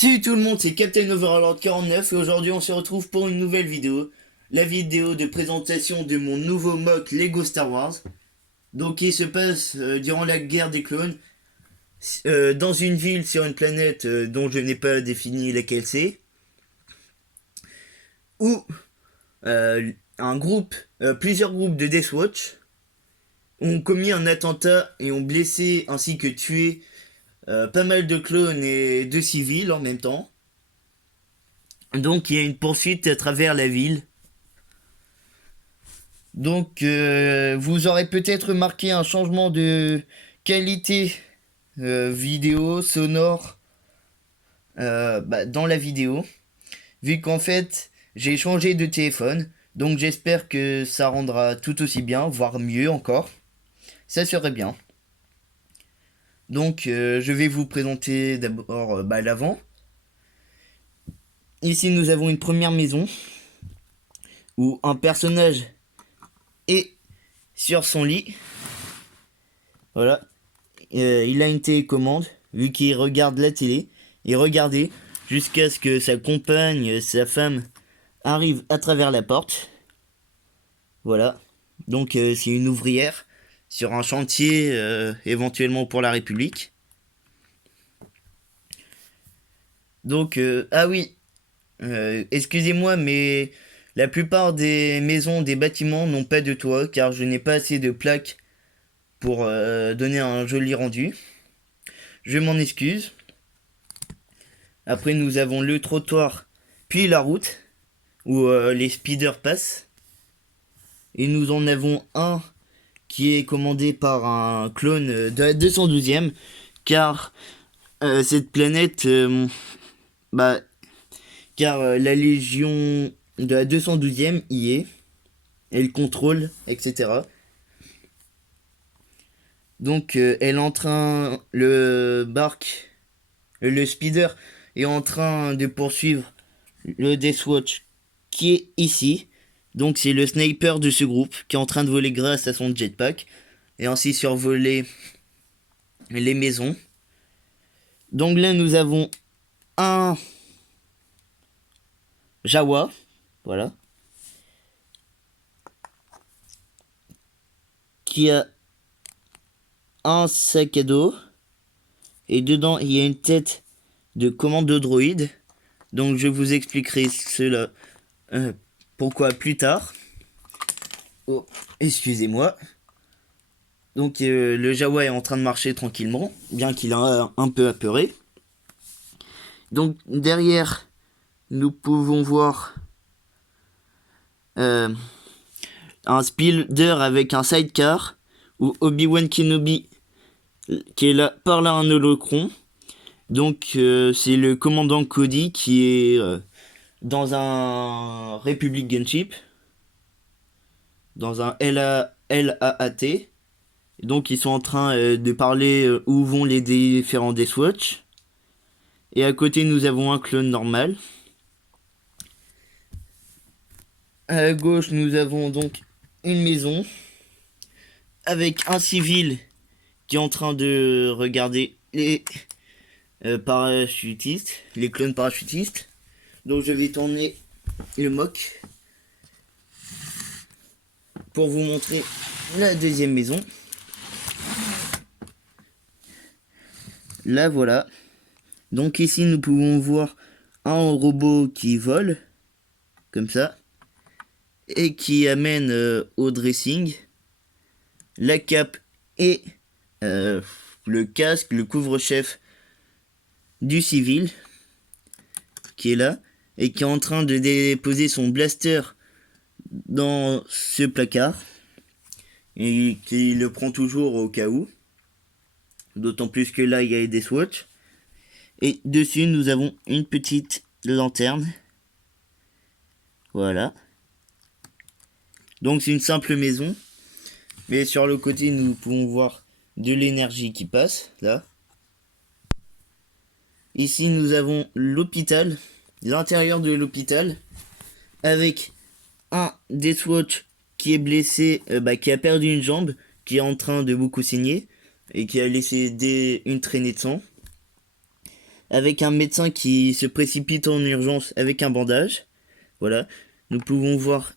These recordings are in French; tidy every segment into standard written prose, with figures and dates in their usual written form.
Salut tout le monde, c'est Captain Overlord 49 et aujourd'hui on se retrouve pour une nouvelle vidéo. La vidéo de présentation de mon nouveau mock Lego Star Wars. Donc il se passe durant la guerre des clones, dans une ville sur une planète dont je n'ai pas défini laquelle c'est, où plusieurs groupes de Death Watch ont commis un attentat et ont blessé ainsi que tué pas mal de clones et de civils en même temps. Donc il y a une poursuite à travers la ville. Donc vous aurez peut-être remarqué un changement de qualité vidéo, sonore dans la vidéo. Vu qu'en fait j'ai changé de téléphone. Donc j'espère que ça rendra tout aussi bien, voire mieux encore. Ça serait bien. Donc je vais vous présenter d'abord l'avant. Ici nous avons une première maison où un personnage est sur son lit. Voilà. Il a une télécommande, vu qu'il regarde la télé. Et regardez, jusqu'à ce que sa compagne, sa femme, arrive à travers la porte. Voilà. Donc c'est une ouvrière sur un chantier éventuellement pour la République. Donc, ah oui, excusez-moi, mais la plupart des maisons, des bâtiments n'ont pas de toit, car je n'ai pas assez de plaques pour donner un joli rendu. Je m'en excuse. Après, nous avons le trottoir, puis la route, où les speeders passent. Et nous en avons un qui est commandé par un clone de la 212e, car cette planète, bah, car la Légion de la 212e y est, elle contrôle, etc. Donc elle est en train, le speeder est en train de poursuivre le Deathwatch qui est ici. Donc c'est le sniper de ce groupe qui est en train de voler grâce à son jetpack et ainsi survoler les maisons. Donc là nous avons un Jawa, voilà, qui a un sac à dos et dedans il y a une tête de commande de droïde. Donc je vous expliquerai cela pourquoi plus tard. Oh, excusez-moi. Donc le Jawa est en train de marcher tranquillement, bien qu'il a un peu apeuré. Donc derrière, nous pouvons voir euh, un speeder avec un sidecar, où Obi-Wan Kenobi, qui est là, parle à un holocron. Donc c'est le commandant Cody qui est dans un Republic Gunship, dans un LAAT. Donc ils sont en train de parler où vont les différents Deathwatch. Et à côté nous avons un clone normal. À gauche nous avons donc une maison avec un civil qui est en train de regarder les parachutistes, les clones parachutistes. Donc je vais tourner le mock pour vous montrer la deuxième maison. Là voilà. Donc ici nous pouvons voir un robot qui vole, comme ça, et qui amène au dressing la cape et le casque, le couvre-chef du civil, qui est là, et qui est en train de déposer son blaster dans ce placard, et qui le prend toujours au cas où. D'autant plus que là il y a des swatchs. Et dessus nous avons une petite lanterne. Voilà. Donc c'est une simple maison. Mais sur le côté nous pouvons voir de l'énergie qui passe. Là. Ici nous avons l'hôpital. L'intérieur de l'hôpital. Avec un Deathwatch qui est blessé. Qui a perdu une jambe. Qui est en train de beaucoup saigner. Et qui a laissé une traînée de sang. avec un médecin qui se précipite en urgence avec un bandage. Voilà, nous pouvons voir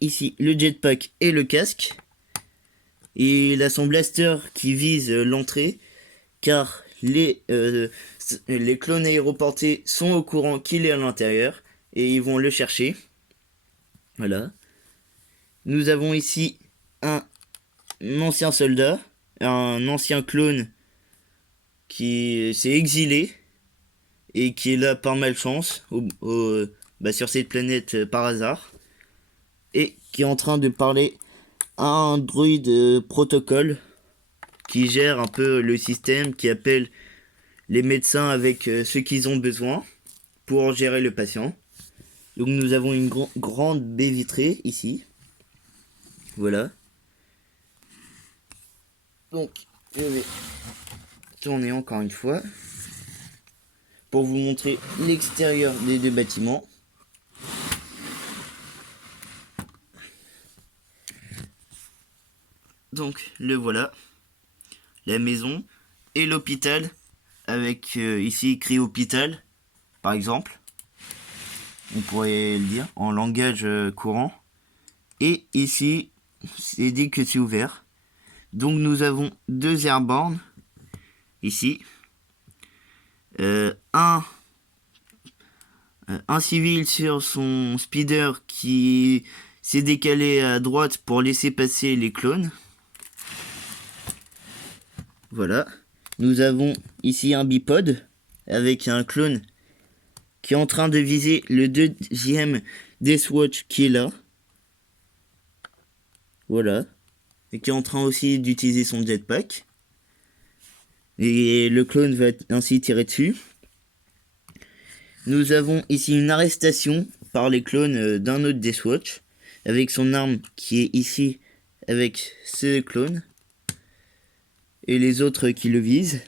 ici le jetpack et le casque. Et il a son blaster qui vise l'entrée, car les clones aéroportés sont au courant qu'il est à l'intérieur et ils vont le chercher. Voilà. Nous avons ici un ancien soldat, un ancien clone qui s'est exilé et qui est là par malchance sur cette planète par hasard et qui est en train de parler à un droïde protocole qui gère un peu le système, qui appelle les médecins avec ce qu'ils ont besoin pour gérer le patient. Donc nous avons une grande baie vitrée ici. Voilà. Donc je vais tourner encore une fois pour vous montrer l'extérieur des deux bâtiments. Donc le voilà, la maison et l'hôpital avec ici écrit hôpital par exemple. On pourrait le dire en langage courant. Et ici, c'est dit que c'est ouvert. Donc nous avons deux airborne ici. Un civil sur son speeder qui s'est décalé à droite pour laisser passer les clones. Voilà. Nous avons ici un bipode avec un clone qui est en train de viser le deuxième Deathwatch qui est là. Voilà. Et qui est en train aussi d'utiliser son jetpack. Et le clone va ainsi tirer dessus. Nous avons ici une arrestation par les clones d'un autre Deathwatch. Avec son arme qui est ici avec ce clone. Et les autres qui le visent.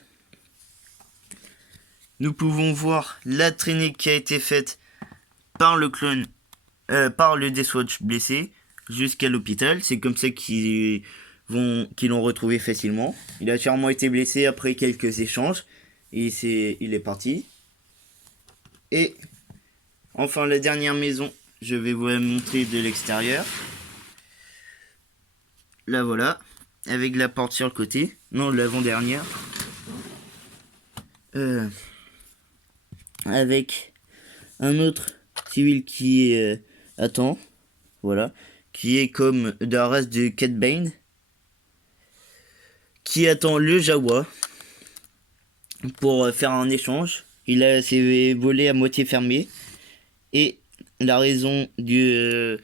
Nous pouvons voir la traînée qui a été faite par le clone, par le Deathwatch blessé jusqu'à l'hôpital. C'est comme ça qu'ils l'ont retrouvé facilement. Il a sûrement été blessé après quelques échanges et il est parti. Et enfin la dernière maison, je vais vous la montrer de l'extérieur. La voilà, avec la porte sur le côté. Non, l'avant-dernière. Avec un autre civil qui attend, voilà, qui est comme de la race de Cat Bane, qui attend le Jawa pour faire un échange. Il a ses volets à moitié fermés et la raison du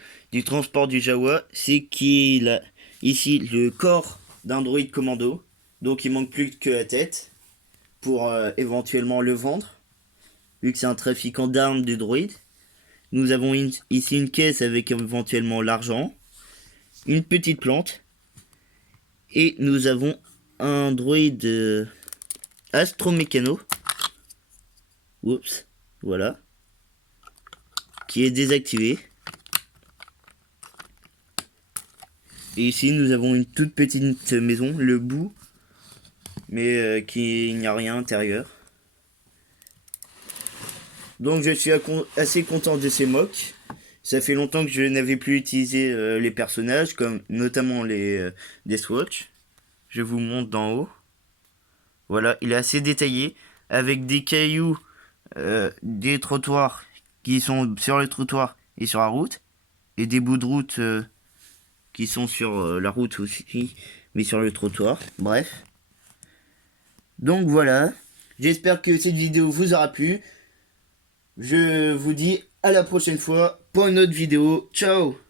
transport du Jawa, c'est qu'il a ici le corps d'un droïde commando, donc il manque plus que la tête pour éventuellement le vendre. Vu que c'est un trafiquant d'armes de droïdes. Nous avons ici une caisse avec éventuellement l'argent. Une petite plante. Et nous avons un droïde astromécano. Oups. Voilà. Qui est désactivé. Et ici nous avons une toute petite maison. Le bout. Mais qui n'y a rien à l'intérieur. Donc je suis assez content de ces mocks. Ça fait longtemps que je n'avais plus utilisé les personnages, comme notamment les Deathwatch. Je vous montre d'en haut. Voilà, il est assez détaillé, avec des cailloux, des trottoirs qui sont sur le trottoir et sur la route, et des bouts de route qui sont sur la route aussi, mais sur le trottoir. Bref. Donc voilà, j'espère que cette vidéo vous aura plu. Je vous dis à la prochaine fois pour une autre vidéo. Ciao!